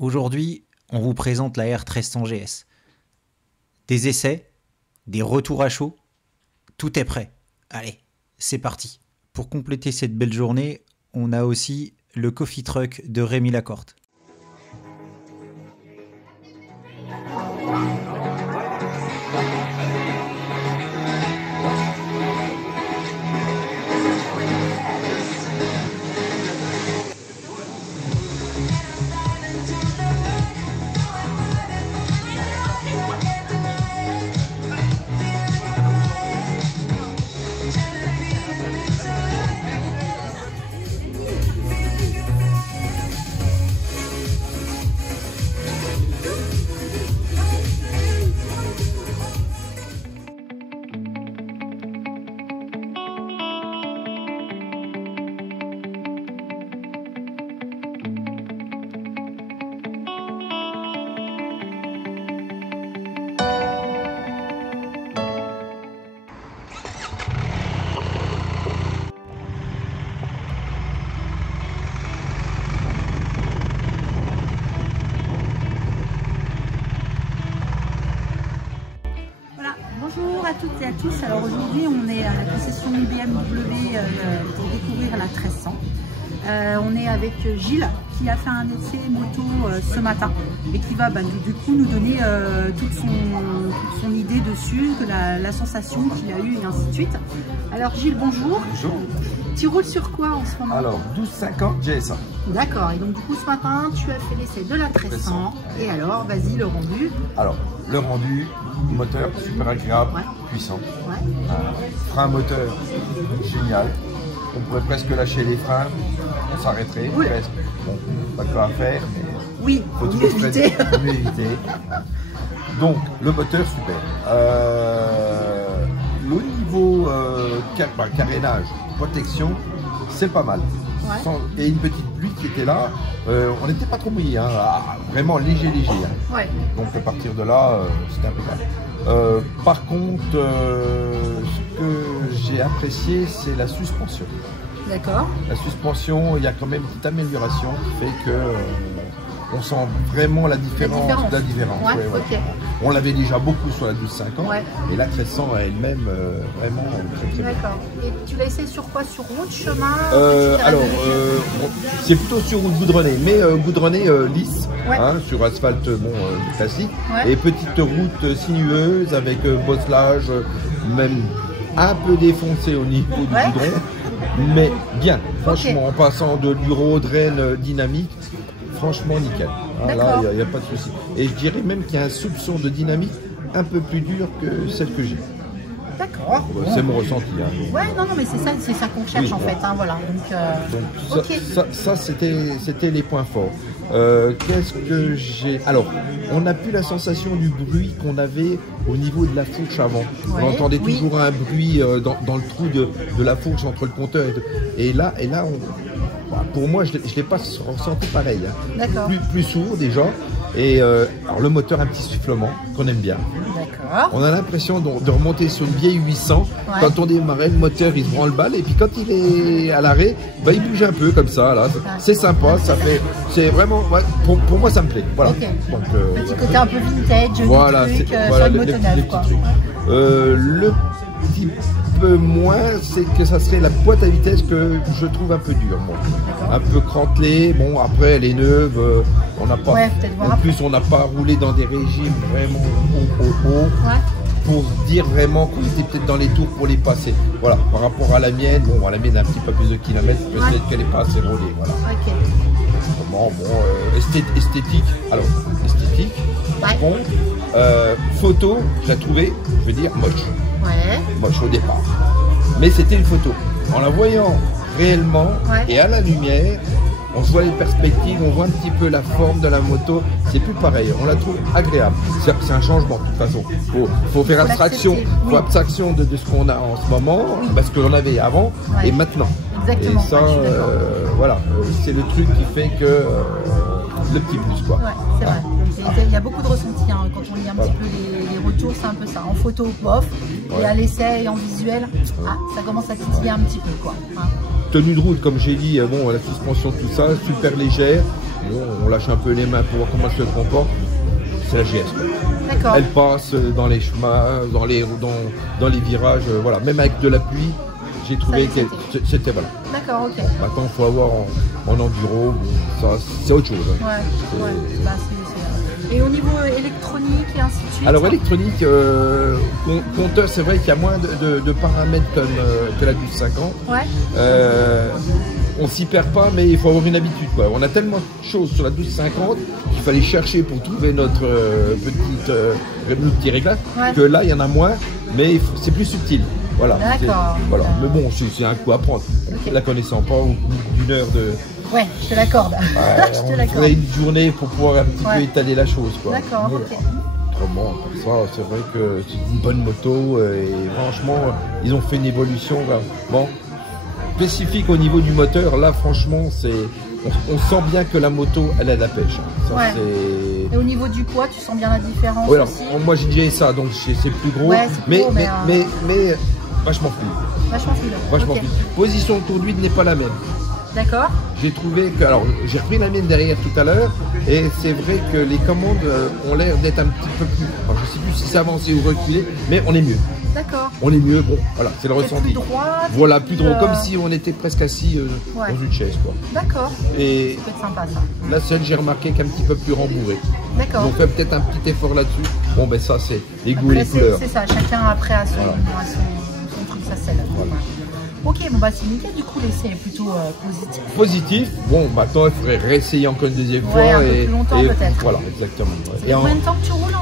Aujourd'hui, on vous présente la R1300 GS. Des essais, des retours à chaud, tout est prêt. Allez, c'est parti. Pour compléter cette belle journée, on a aussi le Coffee Truck de Rémi Lacorte. Bonjour à toutes et à tous. Alors aujourd'hui on est à la concession BMW pour découvrir la 1300. On est avec Gilles qui a fait un essai moto ce matin et qui va du coup nous donner toute son idée dessus, la sensation qu'il a eue et ainsi de suite. Alors Gilles, bonjour. Bonjour. Tu roules sur quoi en ce moment? Alors 1250 GS1. D'accord, et donc du coup ce matin tu as fait l'essai de la 1300 et alors vas-y le rendu. Alors le rendu, moteur super agréable, Ouais. puissant. Ouais. Frein moteur génial. On pourrait presque lâcher les freins, on s'arrêterait Oui. presque. Bon, pas de quoi à faire, mais Oui, faut mieux toujours éviter. mieux éviter. Donc le moteur super. Le niveau carénage, protection, c'est pas mal. Ouais. Et une petite pluie qui était là, on n'était pas trop mouillé, hein, vraiment léger. Hein. Ouais. Donc à partir de là, c'était impeccable. Par contre, ce que j'ai apprécié, c'est la suspension. D'accord. La suspension, il y a quand même une petite amélioration qui fait que on sent vraiment la différence. Ouais, Ouais. ok. On l'avait déjà beaucoup sur la 1250, Ouais. et la 1300 elle-même, vraiment très bien. D'accord. Et tu l'as essayé sur quoi? Sur route, chemin? Alors, c'est plutôt sur route goudronnée, mais goudronnée lisse, Ouais. hein, sur asphalte classique, Ouais. et petite route sinueuse avec bosselage, même un peu défoncé au niveau du Ouais. goudron, mais bien, franchement, en passant de l'urodrène dynamique, franchement nickel. Ah, là, il n'y a pas de souci. Et je dirais même qu'il y a un soupçon de dynamique un peu plus dur que celle que j'ai. D'accord. C'est mon ressenti. Hein. Ouais, non, mais c'est ça qu'on cherche Oui, en fait. Hein, voilà. Donc, ok. Ça c'était les points forts. Qu'est-ce que j'ai... Alors, on n'a plus la sensation du bruit qu'on avait au niveau de la fourche avant. Ouais, On entendait oui. toujours un bruit dans le trou de la fourche entre le compteur et là, pour moi, je ne l'ai pas ressenti pareil. Hein. D'accord. Plus sourd déjà. Et alors le moteur, un petit sifflement qu'on aime bien. D'accord. On a l'impression de remonter sur une vieille 800. Ouais. Quand on démarrait, le moteur il se branle-balle et puis quand il est à l'arrêt, bah, il bouge un peu comme ça. Là, c'est sympa, ça fait, c'est vraiment, ouais, pour moi ça me plaît. Voilà. Ok. Donc, Petit côté un peu vintage, voilà, truc, voilà, sur une les moto neuve, petits quoi. trucs. Le petit peu moins, c'est que ça serait la boîte à vitesse que je trouve un peu dure, moi. Un peu crantelée. Bon, après elle est neuve, on n'a pas. Ouais, peut-être voir en plus, on n'a pas roulé dans des régimes vraiment haut. Ouais. Pour dire vraiment qu'on était peut-être dans les tours pour les passer. Voilà, par rapport à la mienne, bon, la mienne a un petit peu plus de kilomètres, peut-être qu'elle n'est pas assez rodée. Voilà. Ok. Bon, esthétique. Alors, esthétique, Ouais. bon. Photo, je la trouvais, je veux dire, moche. Ouais. Moche au départ. Mais c'était une photo. En la voyant réellement Ouais. et à la lumière, on se voit les perspectives, on voit un petit peu la forme de la moto, c'est plus pareil, on la trouve agréable. C'est un changement de toute façon. Faut faire abstraction, l'accepter, oui. abstraction de ce qu'on a en ce moment, Oui. parce qu'on avait avant Ouais. et maintenant. Exactement. Et ça, Ouais, je suis d'accord. voilà, c'est le truc qui fait que le petit plus quoi. Ouais, c'est vrai. Il y a beaucoup de ressentis hein, quand on lit un petit peu les retours, c'est un peu ça. En photo, bof, et à l'essai et en visuel, ça commence à titiller un petit peu quoi. Hein. Tenue de route, comme j'ai dit, bon, la suspension, tout ça, super légère. Bon, on lâche un peu les mains pour voir comment elle se comporte. C'est la GS. D'accord. Elle passe dans les chemins, dans les virages, voilà. Même avec de la pluie, j'ai trouvé que c'était voilà. D'accord, ok. Maintenant, il faut avoir en enduro, c'est autre chose. Hein. Ouais. Bah, et au niveau électronique et ainsi de suite. Alors électronique, compteur, c'est vrai qu'il y a moins de paramètres que la 1250. Ouais. On s'y perd pas, mais il faut avoir une habitude, quoi. On a tellement de choses sur la 1250 qu'il fallait chercher pour trouver notre petit réglage, que là, il y en a moins, mais c'est plus subtil. Voilà. D'accord. Voilà. Mais bon, c'est un coup à prendre. Okay. La connaissant pas, au bout d'une heure de... Ouais, je te l'accorde. Je te l'accorde. Une journée pour pouvoir un petit peu étaler la chose, quoi. D'accord, ok. Autrement, comme ça, c'est vrai que c'est une bonne moto et franchement, ils ont fait une évolution. Bon, spécifique au niveau du moteur, là, franchement, on sent bien que la moto, elle a de la pêche. Ça, ouais. Et au niveau du poids, tu sens bien la différence oui, alors, aussi. Moi, j'ai déjà ça, donc c'est plus gros, ouais, mais vachement fluide. Vachement fluide. Vachement fluide. Position autour de lui n'est pas la même. D'accord. J'ai trouvé que, alors j'ai repris la mienne derrière tout à l'heure et c'est vrai que les commandes ont l'air d'être un petit peu plus, alors, je ne sais plus si c'est avancé ou reculé, mais on est mieux. D'accord. On est mieux, bon, voilà, c'est le ressenti. Plus droit. Voilà, plus droit, comme si on était presque assis dans une chaise, quoi. D'accord. Et ça peut être sympa ça. La seule, j'ai remarqué qu'un petit peu plus rembourré. D'accord. On fait peut-être un petit effort là-dessus. Bon, ben ça, c'est les goûts et les couleurs. C'est ça, chacun après à son truc, ça c'est là. Voilà. Ok, bon bah c'est nickel, du coup l'essai est plutôt positif. Positif, bon maintenant il faudrait réessayer encore une deuxième fois. Un peu plus longtemps peut-être. Voilà, exactement. Et combien de temps que tu roules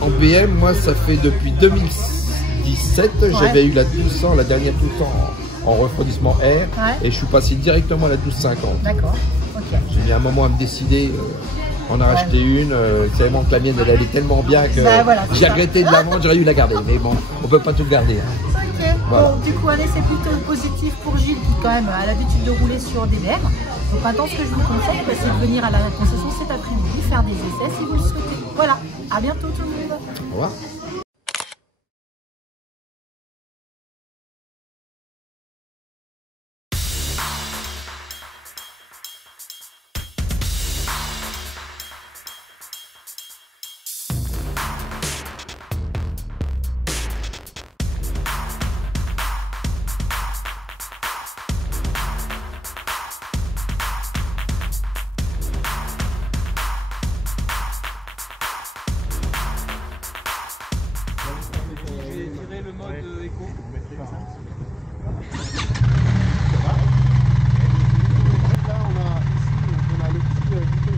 en BM, moi ça fait depuis 2017, j'avais eu la 1200, la dernière 1200 en refroidissement air, et je suis passé directement à la 1250. D'accord, ok. J'ai mis un moment à me décider. On a racheté une, c'est vraiment que la mienne elle allait tellement bien que j'ai regretté de la vendre, j'aurais dû la garder, mais bon, on peut pas tout garder. Hein. Ok, voilà. Bon, du coup, allez, c'est plutôt positif pour Gilles qui quand même a l'habitude de rouler sur des BM. Donc maintenant, ce que je vous conseille, c'est de venir à la concession cet après-midi, faire des essais si vous le souhaitez. Voilà, à bientôt tout le monde. Au revoir.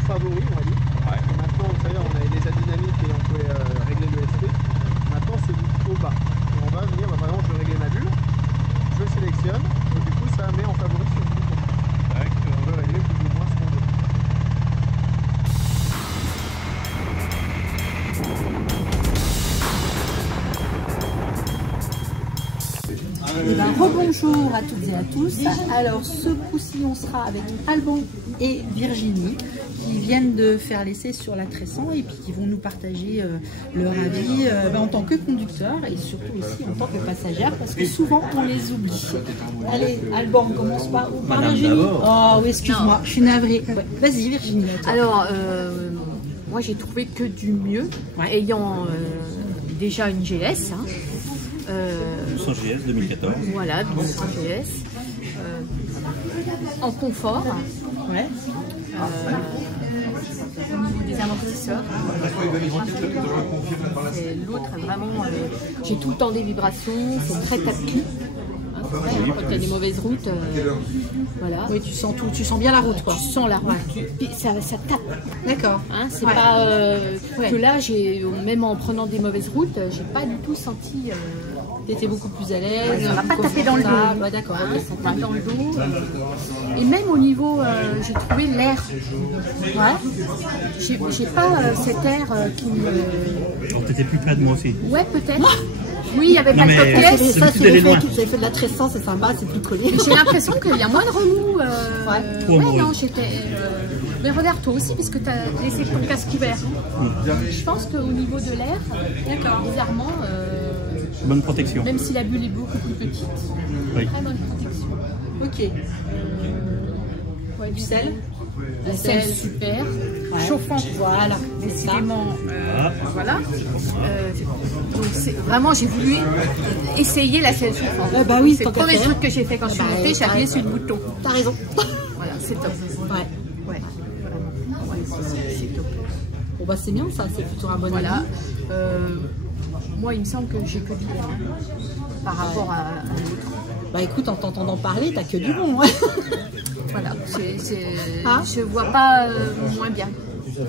Favori, on va dire. Et maintenant, vous savez, on avait déjà dynamique et on pouvait régler le SP. Maintenant, c'est au bas. Et on va venir, par exemple, je vais régler ma bulle, je sélectionne, et du coup, ça met en favori sur le bouton. On veut régler plus ou moins ce qu'on veut. Eh ben, rebonjour à toutes et à tous. Alors ce coup-ci on sera avec Alban et Virginie qui viennent de faire l'essai sur la 1300 et puis qui vont nous partager leur avis en tant que conducteur et surtout aussi en tant que passagère parce que souvent on les oublie. Allez Alban, on commence par Virginie. Oh oui, excuse-moi, je suis navrée. Ouais. Vas-y Virginie. Alors moi j'ai trouvé que du mieux, ayant déjà une GS. 1200 GS 2014. Voilà, 1200 GS. En confort. Ouais. Au niveau des amortisseurs. L'autre vraiment. J'ai tout le temps des vibrations, c'est très tapis. Quand tu as des mauvaises routes, voilà. Oui, tu sens tout, tu sens bien la route, quoi. Tu sens la route. Et ça tape. D'accord. Hein, c'est pas que là, même en prenant des mauvaises routes, j'ai pas du tout senti. T'étais beaucoup plus à l'aise. Ça m'a pas tapé dans le dos. Ouais, d'accord, ça tape dans le dos. Et même au niveau, j'ai trouvé l'air. Ouais. J'ai pas cet air qui me. Alors t'étais plus près de moi aussi. Ouais, peut-être. Oui, il y avait pas de coquette. Ça, c'est l'effet que vous avez fait de la 1300, c'est sympa, c'est plus collé. J'ai l'impression qu'il y a moins de remous. Ouais, non, j'étais. Mais regarde toi aussi, puisque tu as laissé ton casque hiver. Je pense qu'au niveau de l'air, bizarrement. Bonne protection. Même si la bulle est beaucoup plus petite. Oui. Très bonne protection. Ok. Ouais, du sel. La selle super, chauffante, voilà, décidément, voilà. Donc vraiment, j'ai voulu essayer la selle chauffante. Bah oui, c'est le premier truc que j'ai fait quand je suis montée, j'ai appuyé sur le bouton. T'as raison. Voilà, c'est top. Ouais, c'est top. Bon bah c'est bien ça, c'est plutôt un bon Voilà. avis. Moi, il me semble que j'ai que du bon par rapport à l'autre. Bah écoute, en t'entendant parler, t'as que du bon. Ouais. Voilà, je vois pas moins bien.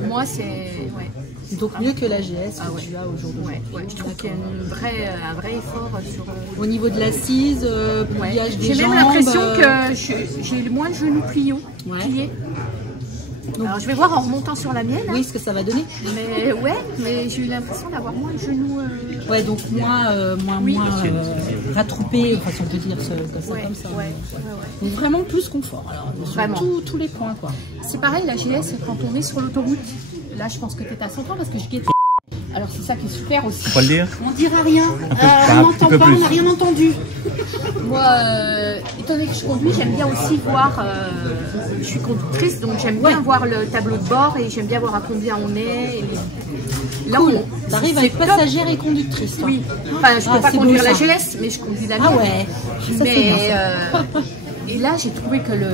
Moi, c'est... Ouais. Donc mieux que la GS que ouais. tu as aujourd'hui. Ouais, je trouve qu'il y a un vrai effort sur... Au niveau de l'assise, pliage des jambes... J'ai même l'impression que j'ai moins le genou plié. Donc, alors je vais voir en remontant sur la mienne. Oui, ce que ça va donner. Mais j'ai eu l'impression d'avoir moins le genou... Ouais, donc moins rattroupé, enfin, si on peut dire ça comme ça. Mais vraiment plus confort, alors, vraiment. Tous les points, quoi. C'est pareil, la GS, quand on est sur l'autoroute, là je pense que tu es à 130 parce que je guette. Alors c'est ça qui est super aussi. Faut le dire. On dira rien, on n'entend pas, on n'a rien entendu. Moi, étant donné que je conduis, j'aime bien aussi voir, je suis conductrice, donc j'aime bien voir le tableau de bord et j'aime bien voir à combien on est. Et là, cool. T'arrives avec passagère et conductrice. Oui, enfin je ne peux pas conduire la GS, mais je conduis la mienne. Ah ouais, ça, mais et là, j'ai trouvé que le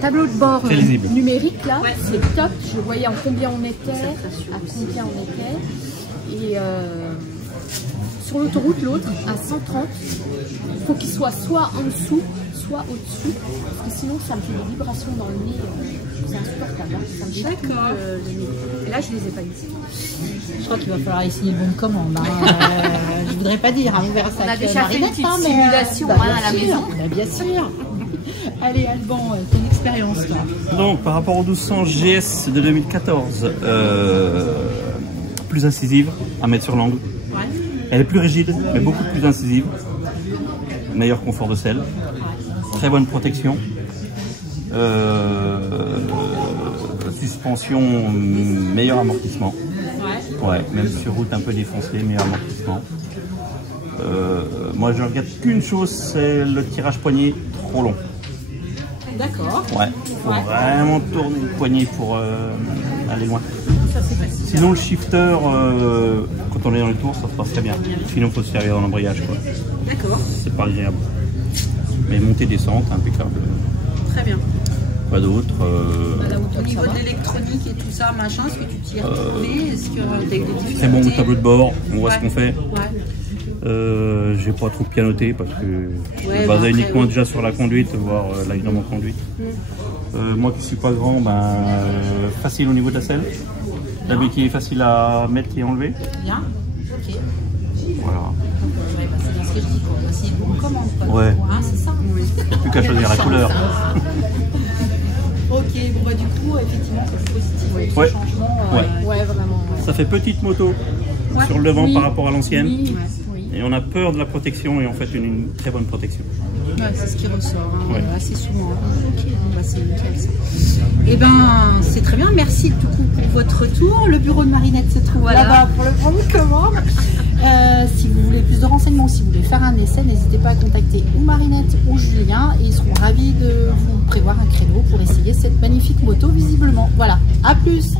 tableau de bord numérique, là, c'est top. Je voyais en combien on était, à combien on était. Et sur l'autoroute, l'autre, à 130, il faut qu'il soit soit en dessous, soit au-dessus. Parce que sinon, ça me fait des vibrations dans le nez. C'est insupportable. Hein. Ça me détruit le nez. Et là, je ne les ai pas ici. Je crois qu'il va falloir essayer le bon de commande. Je voudrais pas dire, on verra ça. On a déjà fait une petite simulation à la maison. Bien sûr. Allez Alban, ton expérience là. Donc par rapport au 1200 GS de 2014, plus incisive à mettre sur l'angle. Ouais. Elle est plus rigide, mais beaucoup plus incisive. Meilleur confort de selle. Très bonne protection. Suspension, meilleur amortissement. Ouais, même sur route un peu défoncée, meilleur amortissement. Moi je regrette qu'une chose, c'est le tirage poignet trop long. D'accord. Ouais, faut vraiment tourner le poignet pour aller loin. Sinon le shifter, quand on est dans les tours, ça se passe très bien. Sinon il faut se servir dans l'embrayage, quoi. D'accord. C'est pas agréable. Mais montée descente, impeccable. Très bien. Quoi d'autre Au niveau de l'électronique et tout ça, machin, est-ce que tu t'y es retrouvé? Est-ce que tu as des difficultés? Très bon tableau de bord, on voit ce qu'on fait. J'ai pas trop pianoté parce que je me basais uniquement déjà sur la conduite, voir l'alignement conduite. Moi qui suis pas grand, facile au niveau de la selle. La béquille est facile à mettre et enlever. Bien, ok. Voilà. C'est bien ce que je dis, quoi. C'est une bonne commande, quoi. Ouais. C'est ça. Il n'y a plus qu'à choisir la couleur. Ok, bon bah du coup, effectivement, c'est positif. Ouais. Ce changement, Ouais, vraiment. Ça fait petite moto sur le devant par rapport à l'ancienne. Oui. Et on a peur de la protection et en fait une très bonne protection. Ouais, c'est ce qui ressort assez souvent. Ok, bah, c'est nickel ça. Et ben c'est très bien, merci du coup pour votre retour. Le bureau de Marinette se trouve là-bas pour le prendre de commande. Si vous voulez plus de renseignements ou si vous voulez faire un essai, n'hésitez pas à contacter ou Marinette ou Julien et ils seront ravis de vous prévoir un créneau pour essayer cette magnifique moto visiblement. Voilà, à plus.